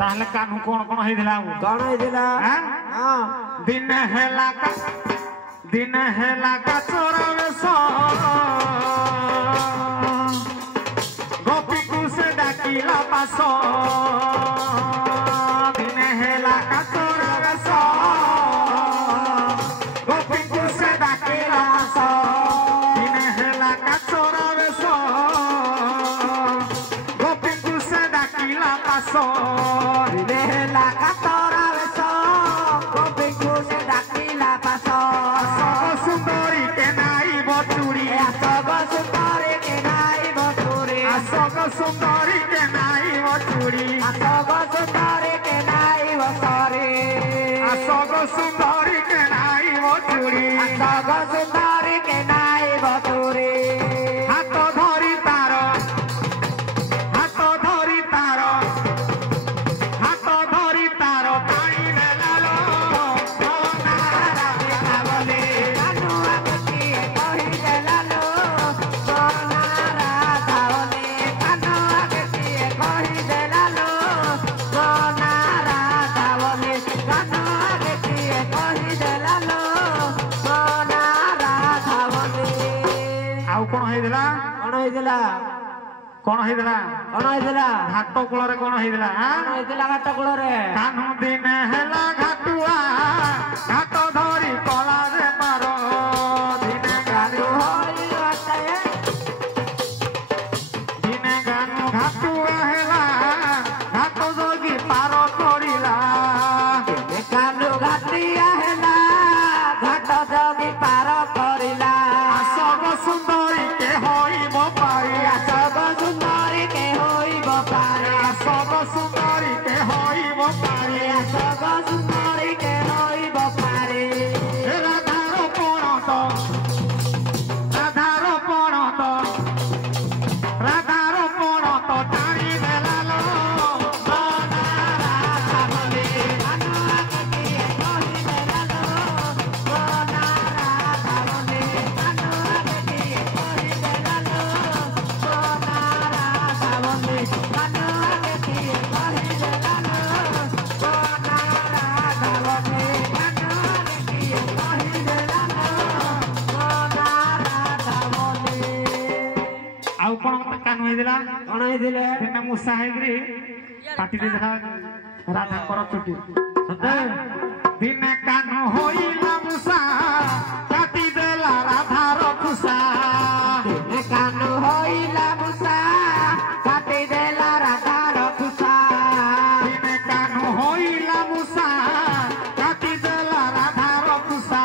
ताहले कानू कोन कोन हेदिला कौन हेदिला हां दिन हेला का चोरावे सो गोपी को से डाकिला पासो दिन हेला का चोरावे सो गोपी को से डाकिला पासो दिन हेला का चोरावे सो गोपी को से डाकिला पासो दिन हेला का चोरावे सो गोपी को से डाकिला पासो सुंदरी के नाई बचुरी सग सुंदरी के नाई बचुरी सग सुंदरी के नाई बचुरी सग सुंदरी के नाई बचुरी सग सुंदरी के नाई बचुरी सग सुंदरी के नाई बचुरी हाथ धरी तार ताई नेलालो घाट कूल कौन घाट कूल कानू दिन हेला घाटुआ घाट धरी कला रे मार दिने गानू घाटुआ हेला घाट जोगी पार करिला कानू घाटिया हेला घाट जोगी पार करिला सब सुंदरी के होइब पारी सब सुंदरी के होइब पारी सब सुंदरी के होइब पारी सब सुंदरी के होइब पारी राधार पणत टाणी देलालो कौन मूसा है काटी दे राधा कर चुटी दिन कानू होइला मूसा काटी देला राधार खुसा दिन कानू होइला मूसा काटी देला राधार खुसा दिन कानू होइला मूसा काटी देला राधार खुसा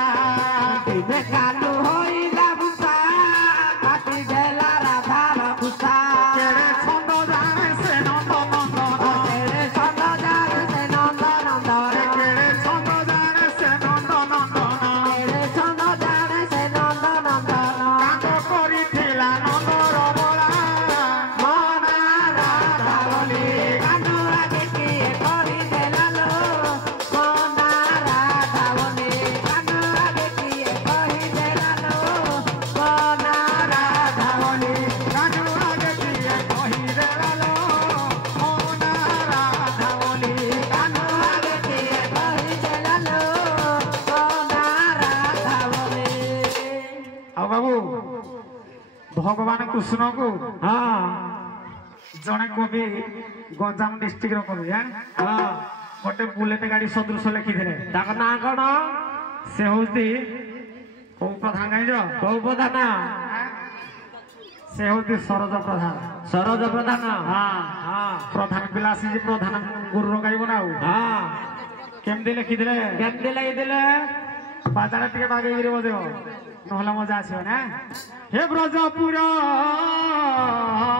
दिन कानू होइला मूसा काटी देला राधार खुसा भगवान कृष्ण को हाँ जड़े कवि गंजाम डिस्ट्रिक्ट कवि हाँ गोटे बुलेट गाड़ी सदृश लिखिले ना कौन से हूँ कौ प्रधान कौ प्रधान से हूँ सरोज प्रधान हाँ हाँ प्रधान पिलासी जी प्रधान गुरु गाइब ना हाँ केमती लिखिले बाजार टे बागे बजेब নহলে মজা আছে না হে ব্রজপুর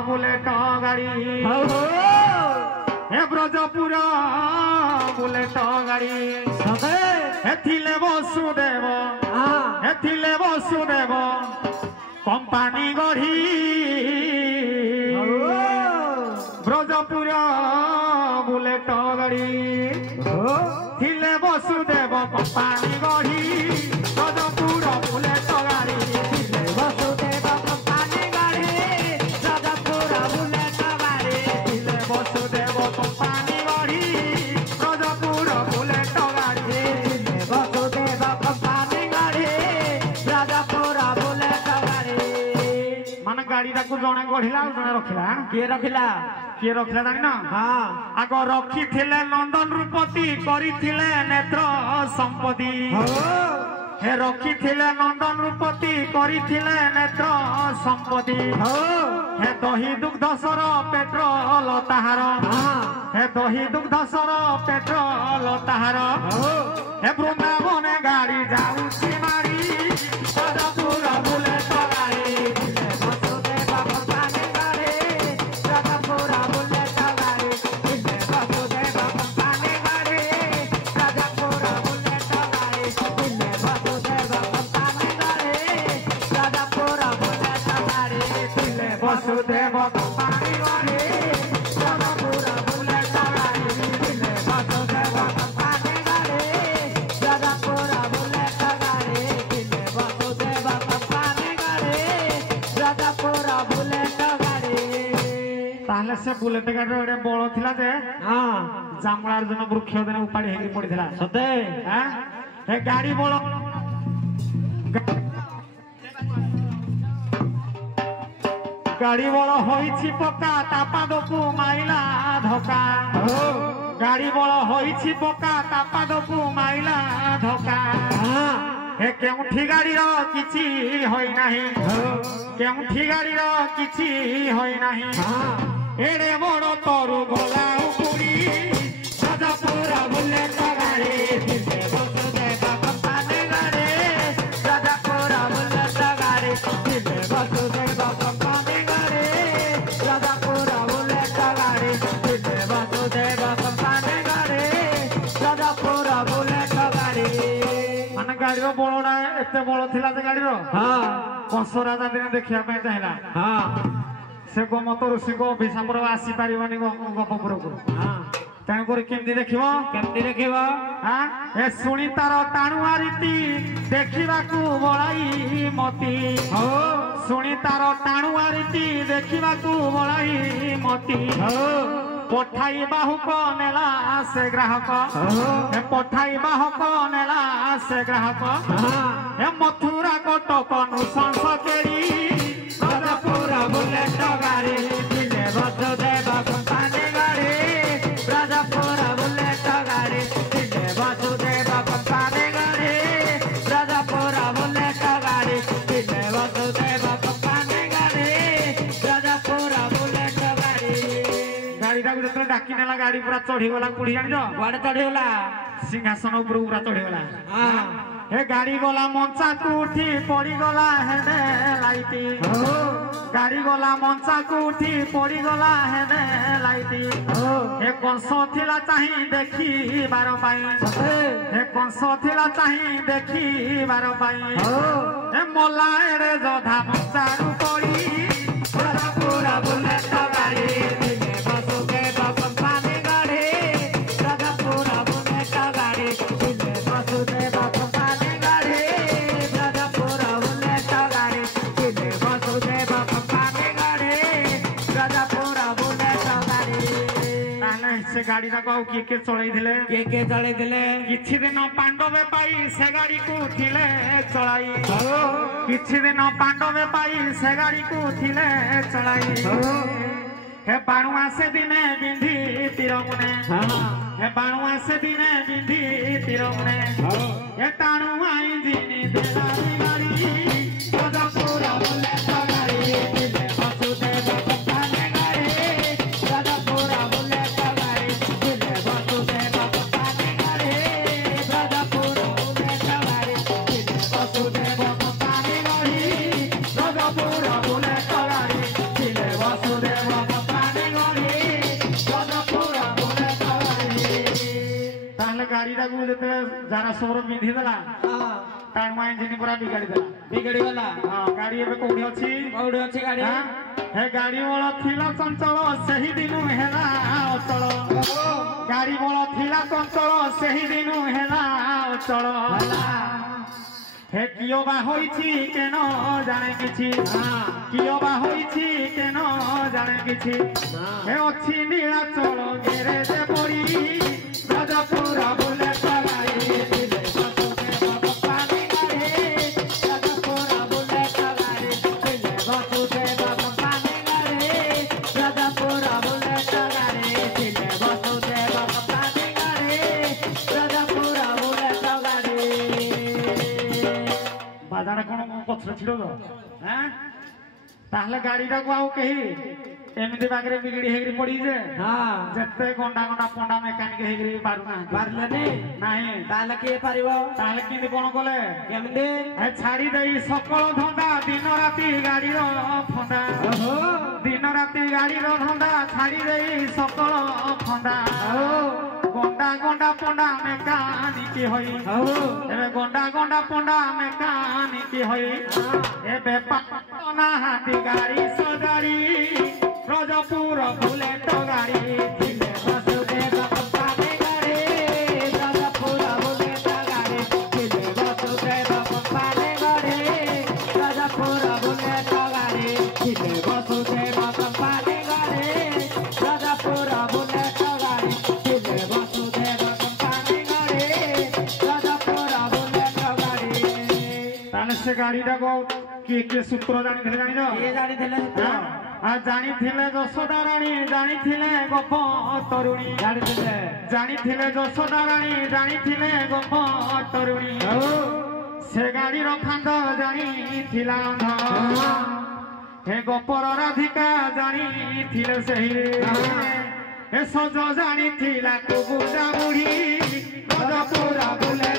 বুলেট গাড়ি হে ব্রজপুর বুলেট গাড়ি এথিলে বসুদেব কোম্পানি গড়ি ব্রজপুর বুলেট গাড়ি থিলে বসুদেব কোম্পানি গড়ি ব্রজপুর বুলেট Company गाड़ीटा को जड़े गढ़िला जड़े रखिला किए रखिला जानी ना हाँ आग रखी नंदन रूपती करिथिले नेत्र संपत्ति हे रखी नंदन रूपती करिथिले नेत्र संपत्ति हे दही दुग्धसर पेट्रोल ताहार हे दही दुग्धसर पेट्रोल ताहार हे वृंदावन गाड़ी जाऊची मारी सदापुर बुलेट गाड़ी वसुदेव कंपानी गाड़ी सदापुर बुलेट गाड़ी वसुदेव कंपानी गाड़ी सदापुर बुलेट गाड़ी वसुदेव कंपानी गाड़ी सदापुर बुलेट गाड़ी वसुदेव कंपानी गाड़ी सदापुर बुलेट गाड़ी वसुदेव कंपानी गाड़ी सदापुर बुलेट गाड़ी वसुदेव कंपानी गाड़ी सदापुर बुलेट गाड़ी ताहले से बुलेट गाड़ी रे बळ थिला जे हां जामलार्जुन वृक्ष देने उपाड़ी हेली पड़िथिला सते हां हे गाड़ी बळ गाड़ी बड़ होइछि पक्का तापादकु माइला धोका गाड़ी बड़ होइछि पक्का तापादकु माइला धोका हे केउठी गाड़ी रो किछि होई नाही केउठी गाड़ी रो किछि होई नाही एडे बड़ तोरु गोला उपुरी सदापुर बुलेट गाड़ी वसुदेव कंपानी गाड़ी सदापुर बुलेट गाड़ी वसुदेव कंपानी गाड़ी सदापुर बुलेट गाड़ी वसुदेव कंपानी गाड़ी सदापुर बुलेट गाड़ी मान गाड़ी रो बड़ना एते बड़ थिला जे गाड़ी रो हां कंस राजा दिन देखिया पे चाहला हां से गोमत ऋषि को अभिशापर आसी पारिबानी गपपुर को हां तेणुकर केमती देखिब हाँ ए शुणी तार टाणुआ रीति देखिबाकू बड़ाई मती शुणी तार टाणुआ रीति देखिबाकू बड़ाई मती पठाई बाहुक नेला से ग्राहक पठाई बाहुक नेला से ग्राहक मथुरा कटक नुशंस केरी सदापुर बुलेट गाड़ी वसुदेव कंपानी गाड़ी सदापुर बुलेट गाड़ी वसुदेव कंपानी गाड़ी सदापुर बुलेट गाड़ी वसुदेव कंपानी गाड़ी सदापुर बुलेट गाड़ी गाड़ीटा को जब डाकी नेला गाड़ी पूरा चढ़ी गला कुड़ी जान गाड़ी चढ़ी गला सिंहासन ऊपर पूरा चढ़ी गला हे गाड़ी गला मंचा को उठी पड़ी गला हेने लाइटी गाड़ी गला मंचा को उठी पड़ी गला हेने लाइटी हे कंस थिला चाही देखी बार पाई हे कंस थिला चाही देखी बार पाई हे मोला एरे जोधा मंचा रु पड़ी सदापुर बुलेट गाड़ी वसुदेव कंपानी गाड़ी सदापुर बुलेट गाड़ी वसुदेव कंपानी गाड़ी सदापुर बुलेट गाड़ी वसुदेव कंपानी गाड़ी सदापुर बुलेट गाड़ी ताले से गाड़ी को किए चलाई किछि दिन पांडवे पाई से गाड़ी को थिले चलाई किछि दिन पांडवे पाई से गाड़ी को थिले चलाई हे बाणुआ से दिने बिंधी तिरमुने हे बाणुआ से दिने बिंधी तिरमुने हे टाणुआ इंजिनी देला गाड़ी सदापुर बुलेट गाड़ी वसुदेव कंपानी गाड़ी सदापुर बुलेट गाड़ी वसुदेव कंपानी गाड़ी सदापुर बुलेट गाड़ी वसुदेव कंपानी गाड़ी सदापुर बुलेट गाड़ी वसुदेव गाड़ी जरा सोर पिंधि देला टाणुआ इंजिन पूरा बिगाड़ी गला गाड़ी एबे कोठी अछि गाड़ी हे गाड़ी बळ थिला चंचल सही दिनु हेला अचल गाड़ी बळ थिला चंचल सही दिनु हेला अचल हे कियो बा होइछि केनो जाने किछि कियो बा होइछि केनो जाने किछि हे अछि नीला चल गेरे जे पड़ी सदापुर बुलेट गाड़ी वसुदेव कंपानी गाड़ी सदापुर बुलेट गाड़ी वसुदेव ପଛରେ ଛିଡ ତାହେଲେ ଗାଡିଟାକୁ ଆଉ କେହି ଏମିତି ବାଗରେ ବିଗିଡି ହେଇକିରି ପଡିଛେ ଯେତେ ଗଣ୍ଡା ଗଣ୍ଡା ପଣ୍ଡା ମେକାନିକ ହେଇକିରି ବି ପାରୁନାହାନ୍ତି ପାରିଲେନି ନାହିଁ ତାହେଲେ କିଏ ପାରିବ ତାହେଲେ କେମିତି କଣ କଲେ କେମିତି ଛାଡି ଦେଇ ସକଳ ଧନ୍ଦା ଦିନ ରାତି ଗାଡିର ଫନ୍ଦା ଦିନ ରାତି ଗାଡିର ଧନ୍ଦା ଛାଡି ଦେଇ ସକଳ ଫନ୍ଦା ଗଣ୍ଡା ଗଣ୍ଡା ପଣ୍ଡା ମେକାନିକ ହୋଇ ଏବେ ଗଣ୍ଡା ଗଣ୍ଡା ପଣ୍ଡା ମେକାନିକ ହୋଇ ଏବେ ନାହାନ୍ତି ଗାଡି ସଜାଡି ରଜପୁର ବୁଲେଟ ଗାଡି ଥିଲେ ବସୁଦେବ କମ୍ପାନୀ ଗାଡି ରଜପୁର ବୁଲେଟ ଗାଡି ଥିଲେ ବସୁଦେବ କମ୍ପାନୀ ଗାଡି ରଜପୁର ବୁଲେଟ ଗାଡି ଥିଲେ ବସୁଦେବ କମ୍ପାନୀ ଗାଡି ରଜପୁର ବୁଲେଟ ଗାଡି ଥିଲେ ବସୁଦେବ କମ୍ପାନୀ ଗାଡି ରଜପୁର ବୁଲେଟ ଗାଡି ତାହେଲେ ସେ ଗାଡିଟାକୁ କିଏ କିଏ ସୂତ୍ର ଜାଣିଥିଲେ ଜାଣିଛ କିଏ ଜାଣିଥିଲେ ଜାଣିଥିଲେ ଯଶୋଦା ରାଣୀ ଜାଣିଥିଲେ ଗୋପ ତରୁଣୀ ଜାଣିଥିଲେ ଯଶୋଦା ରାଣୀ ଜାଣିଥିଲେ ଗୋପ ତରୁଣୀ ସେ ଗାଡିର ଫାନ୍ଦ ଜାଣିଥିଲା ହେ ଗୋପର ରାଧିକା ଜାଣିଥିଲେ ସେହି ଏ ସଜ ଜାଣିଥିଲା କୁବୁଜା ବୁଢୀ ରଜପୁର ବୁଲେ